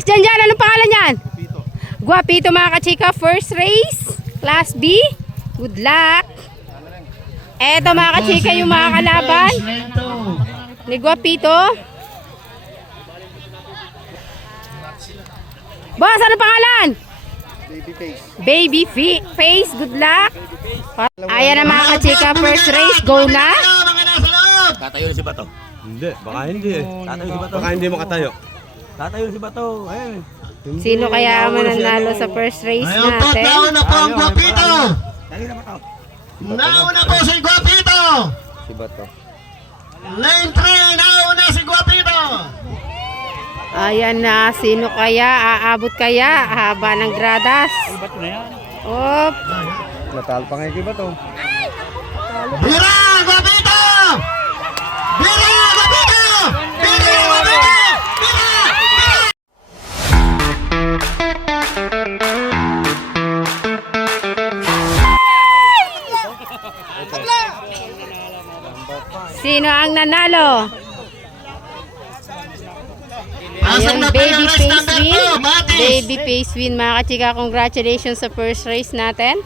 Malakas dyan. Anong pangalan yan? Guapito mga kachika. First race. Class B. Good luck. Eto mga kachika yung mga kalaban ni Guapito. Boss, anong pangalan? Baby Face. Good luck. Ayan na mga kachika. First race. Go na. Tatayo na si Bato. Hindi, baka hindi eh. Tatayo si Bato. Baka hindi makatayo. Tatayo si Bato. Ayun. Sino kaya mananalo sa first race natin? Nauna po ang Guapito. Tatayo na Bato. Nauna po si Guapito. Si Bato. Lane 3, nauna si Guapito. Ayan na. Sino kaya? Aabot kaya? Haba ng gradas. Bato na yan. Op. Natalo pa ngayon kay Bato. Bira, Guapito! Bira, Guapito! Bira, Guapito! Bira! Sino ang nanalo? Pasok Ayan, na po baby yung race face number win. 2, Matis. Baby face win mga kachika. Congratulations sa first race natin.